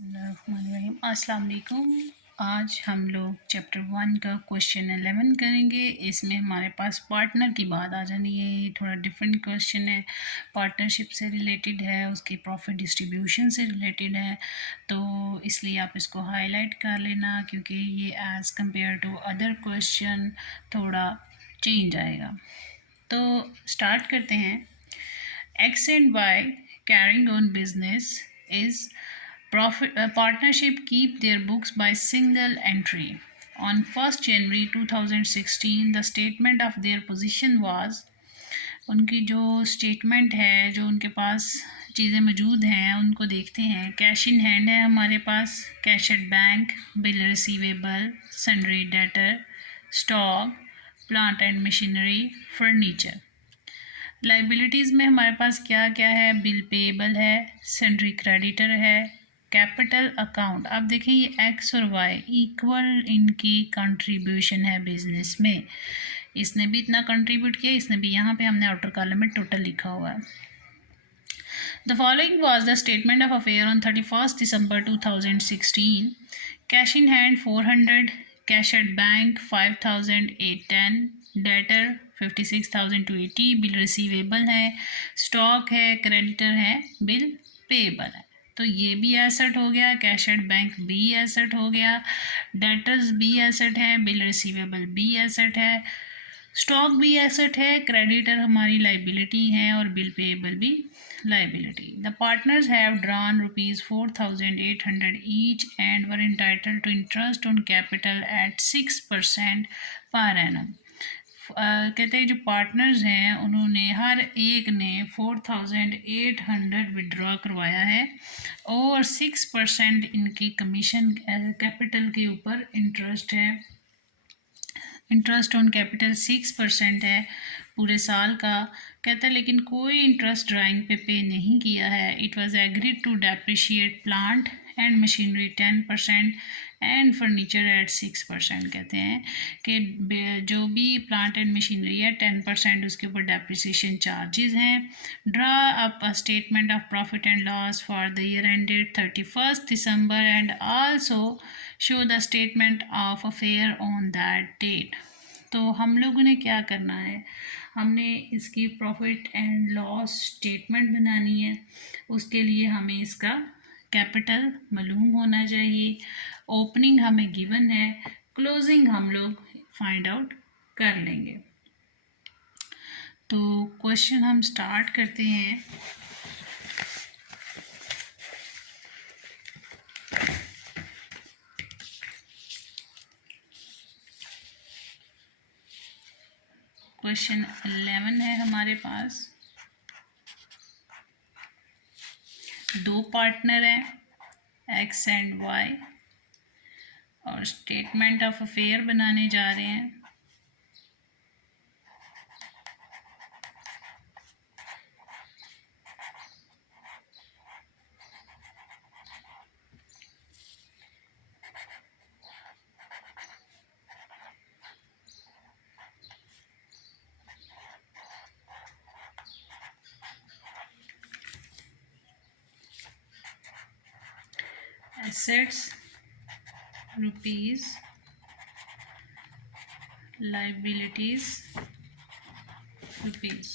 बिस्मिल्लाहिर्रहमानिर्रहीम। अस्सलाम वालेकुम। आज हम लोग चैप्टर 1 का क्वेश्चन 11 करेंगे। इसमें हमारे पास पार्टनर की बात आ जानी है। ये थोड़ा डिफरेंट क्वेश्चन है, पार्टनरशिप से रिलेटेड है, उसकी प्रॉफिट डिस्ट्रीब्यूशन से रिलेटेड है, तो इसलिए आप इसको हाईलाइट कर लेना क्योंकि ये as compare to other question थोड़ा चेंज आएगा। तो स्टार्ट करते हैं। X and Y carrying on business is partnership keep their books by single entry. On 1st January 2016, the statement of their position was उनकी जो स्टेटमेंट है, जो उनके पास चीज़ें मौजूद हैं उनको देखते हैं। कैश इन हैंड है हमारे पास, cash at bank, bill receivable, sundry debtor, stock, plant and machinery, furniture. Liabilities में हमारे पास क्या क्या है? बिल पेएबल है, सन्ड्री क्रेडिटर है, कैपिटल अकाउंट। अब देखें ये एक्स और वाई इक्वल इनकी कंट्रीब्यूशन है बिजनेस में। इसने भी इतना कंट्रीब्यूट किया, इसने भी। यहाँ पे हमने आउटर कॉलम में टोटल लिखा हुआ है। The following was the statement of affair on 31st December 2016. Cash in hand 400, cash at bank 5,810, debtor 56,280, bill receivable है, स्टॉक है, क्रेडिटर है, बिल पेएबल है। तो ये भी एसेट हो गया, कैश एट बैंक भी एसेट हो गया, डेटर्स भी एसेट है, बिल रिसीवेबल भी एसेट है, स्टॉक भी एसेट है, क्रेडिटर हमारी लाइबिलिटी है और बिल पेएबल भी liability. The partners have drawn rupees 4,800 each and were entitled to interest on capital at 6% per annum. कहते हैं जो पार्टनर्स हैं उन्होंने हर एक ने 4,800 विड्रॉ करवाया है और 6% इनकी कमीशन कैपिटल के ऊपर इंटरेस्ट है। इंटरेस्ट ऑन कैपिटल 6% है पूरे साल का। कहता है लेकिन कोई इंटरेस्ट ड्राइंग पे नहीं किया है। It was agreed to depreciate plant and machinery 10% and furniture at 6%। कहते हैं कि जो भी प्लांट एंड मशीनरी है 10% उसके ऊपर डेप्रिसिएशन चार्जेस हैं। Draw up a statement of profit and loss for the year ended 31st December and also show the statement of affair on that date. तो हम लोगों ने क्या करना है, हमने इसकी प्रॉफिट एंड लॉस स्टेटमेंट बनानी है। उसके लिए हमें इसका कैपिटल मालूम होना चाहिए। ओपनिंग हमें गिवन है, क्लोजिंग हम लोग फाइंड आउट कर लेंगे। तो क्वेश्चन हम स्टार्ट करते हैं। क्वेश्चन 11 है हमारे पास। दो पार्टनर हैं एक्स एंड वाई और स्टेटमेंट ऑफ अफेयर बनाने जा रहे हैं। Assets rupees, liabilities rupees.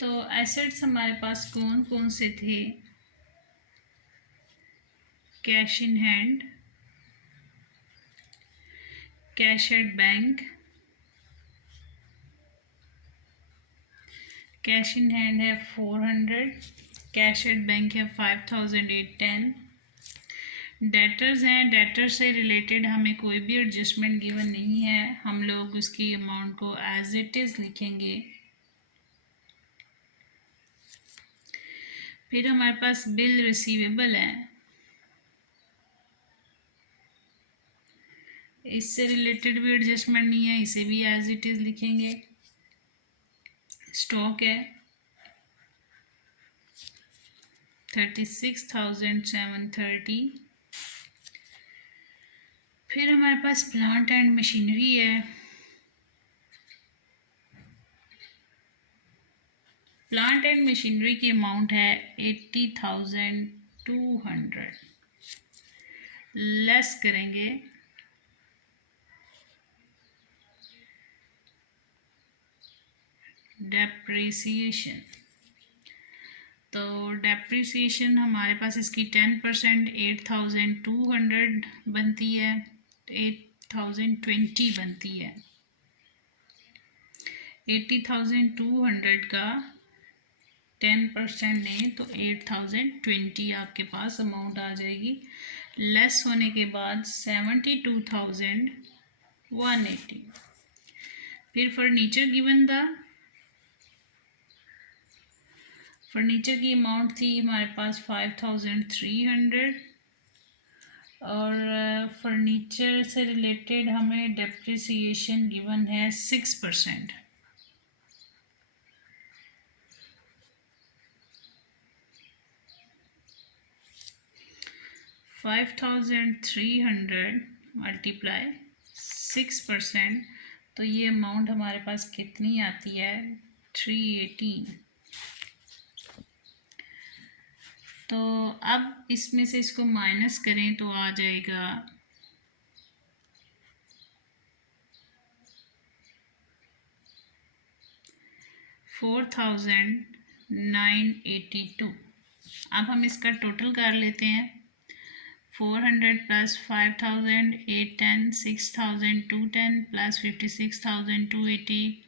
तो एसेट्स हमारे पास कौन कौन से थे? Cash in hand, cash at bank, cash in hand है 400, कैश एट बैंक है 5,810। डेटर्स हैं, डेटर से रिलेटेड हमें कोई भी एडजस्टमेंट गिवन नहीं है, हम लोग उसकी अमाउंट को एज इट इज़ लिखेंगे। फिर हमारे पास बिल रिसीवेबल है, इससे रिलेटेड भी एडजस्टमेंट नहीं है, इसे भी एज इट इज़ लिखेंगे। स्टॉक है 36,730। फिर हमारे पास प्लांट एंड मशीनरी है प्लांट एंड मशीनरी की अमाउंट है 80,200। लेस करेंगे डेप्रिसिएशन। तो डेप्रिसिएशन हमारे पास इसकी 10% 8,200 बनती है, तो 8,020 बनती है। 80,200 का 10% लें तो 8,020 आपके पास अमाउंट आ जाएगी। लेस होने के बाद 72,180। फिर फर्नीचर गिवन था, फर्नीचर की अमाउंट थी हमारे पास 5,300 और फर्नीचर से रिलेटेड हमें डेप्रिसिएशन गिवन है 6%। 5,300 मल्टीप्लाई 6%, तो ये अमाउंट हमारे पास कितनी आती है 318। तो अब इसमें से इसको माइनस करें तो आ जाएगा 4,982। अब हम इसका टोटल कर लेते हैं। 400 प्लस 5,000 810 6,210 प्लस 56,280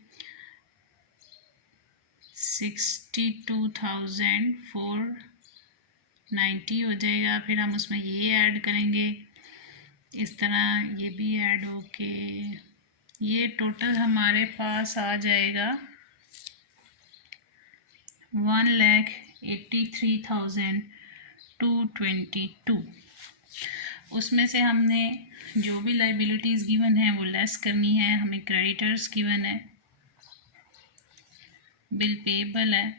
62,490 हो जाएगा। फिर हम उसमें ये ऐड करेंगे, इस तरह ये भी ऐड होके ये टोटल हमारे पास आ जाएगा 1,83,222। उसमें से हमने जो भी लाइबिलिटीज़ गिवन है वो लेस करनी है। हमें क्रेडिटर्स गिवन है, बिल पेबल है,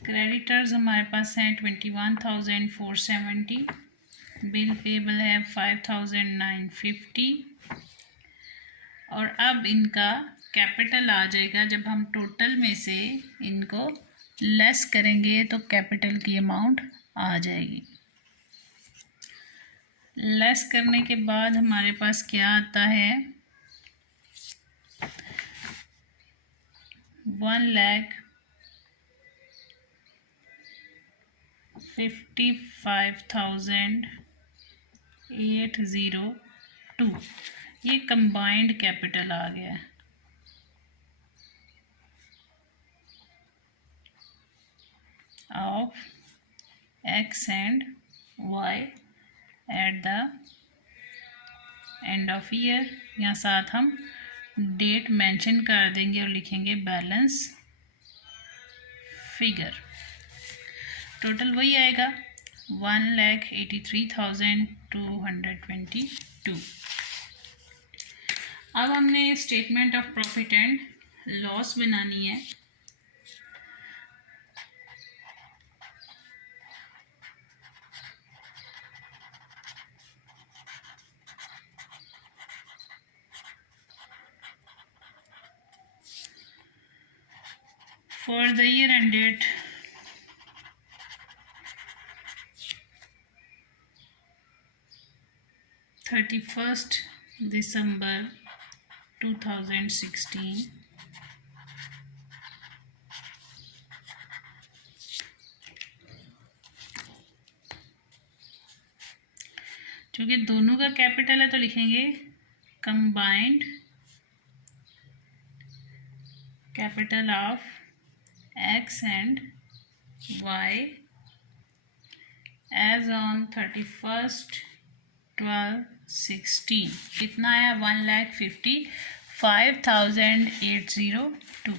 क्रेडिटर्स हमारे पास हैं 21,470, बिल पेबल है 5,950 और अब इनका कैपिटल आ जाएगा। जब हम टोटल में से इनको लेस करेंगे तो कैपिटल की अमाउंट आ जाएगी। लेस करने के बाद हमारे पास क्या आता है 1,55,802। ये कंबाइंड कैपिटल आ गया है। Of X and Y at the end of year. यहाँ साथ हम डेट मेंशन कर देंगे और लिखेंगे बैलेंस फिगर। टोटल वही आएगा 1,83,222। अब हमने statement of profit and loss बनानी है। For the year ended 31st December 2016, चूँकि दोनों का कैपिटल है तो लिखेंगे combined capital of X and Y as on 31st/12/16। कितना आया 1,55,802।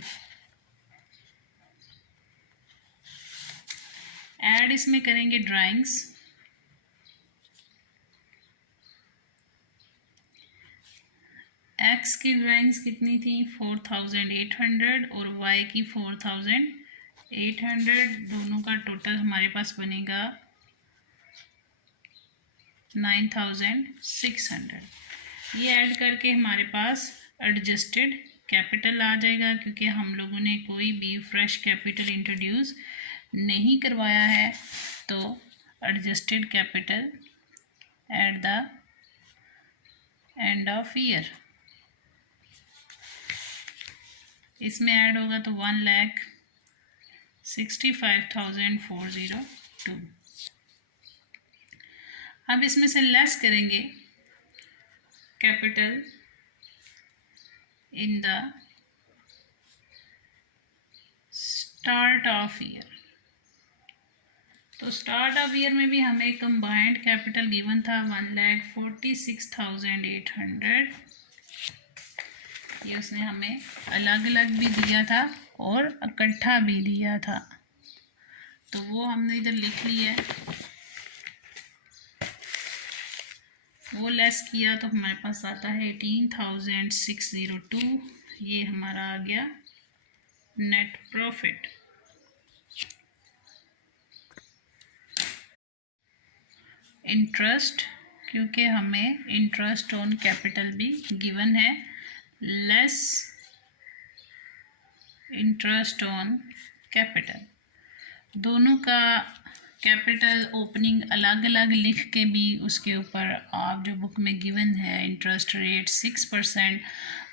ऐड इसमें करेंगे ड्राइंग्स। एक्स की ड्राइंग्स कितनी थी 4,800 और वाई की 4,800। दोनों का टोटल हमारे पास बनेगा 9,600। ये ऐड करके हमारे पास एडजस्टेड कैपिटल आ जाएगा, क्योंकि हम लोगों ने कोई भी फ्रेश कैपिटल इंट्रोड्यूस नहीं करवाया है। तो adjusted capital eight the end of year, इसमें ऐड होगा तो 1,65,402। अब इसमें से लेस करेंगे capital in the start of year. तो स्टार्ट ऑफ ईयर में भी हमें कंबाइंड कैपिटल गिवन था 1,46,800। ये उसने हमें अलग अलग भी दिया था और इकट्ठा भी दिया था, तो वो हमने इधर लिख लिया है। वो लेस किया तो हमारे पास आता है 18,602। ये हमारा आ गया नेट प्रॉफिट। इंटरेस्ट, क्योंकि हमें इंटरेस्ट ऑन कैपिटल भी गिवन है, लेस इंटरेस्ट ऑन कैपिटल। दोनों का कैपिटल ओपनिंग अलग अलग लिख के भी उसके ऊपर आप जो बुक में गिवन है इंटरेस्ट रेट 6%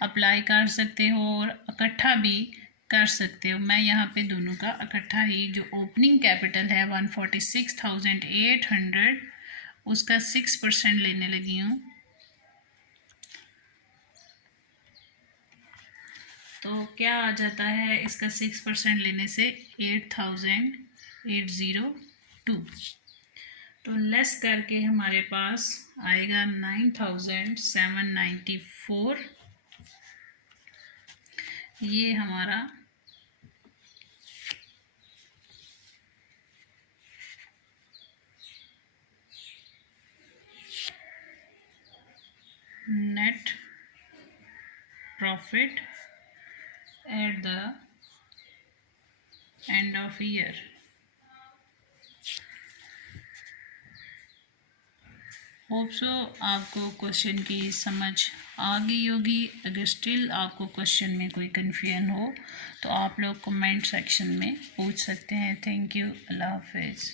अप्लाई कर सकते हो और इकट्ठा भी कर सकते हो। मैं यहाँ पे दोनों का इकट्ठा ही, जो ओपनिंग कैपिटल है 146,800, उसका 6% लेने लगी हूँ। तो क्या आ जाता है इसका 6% लेने से 8,802। तो लेस करके हमारे पास आएगा 9,794। ये हमारा net profit eight the end of year. Hope so आपको क्वेश्चन की समझ आ गई होगी। अगर स्टिल आपको क्वेश्चन में कोई कन्फ्यूजन हो तो आप लोग कमेंट सेक्शन में पूछ सकते हैं। Thank you. अल्लाह हाफिज़।